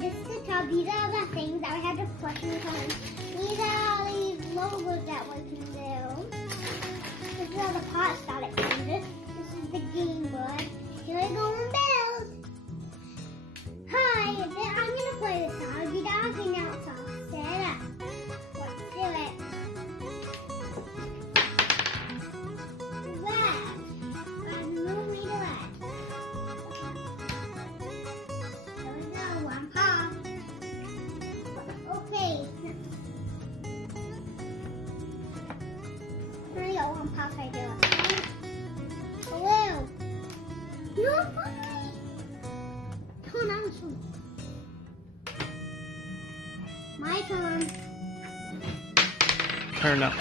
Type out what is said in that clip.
just to tell, these are the things that we had to push in the time. These are all these logos that we can do. This is all the parts that it comes with. This is the Game Boy. Here we go and build. Hi, I'm gonna play the Soggy Doggy now, so I'll set up. Let's do it. Left. Move me to left. There we go, one paw. Okay. There we go, one paw right there. Blue. You're fine. Turn on some. My turn. Turn up.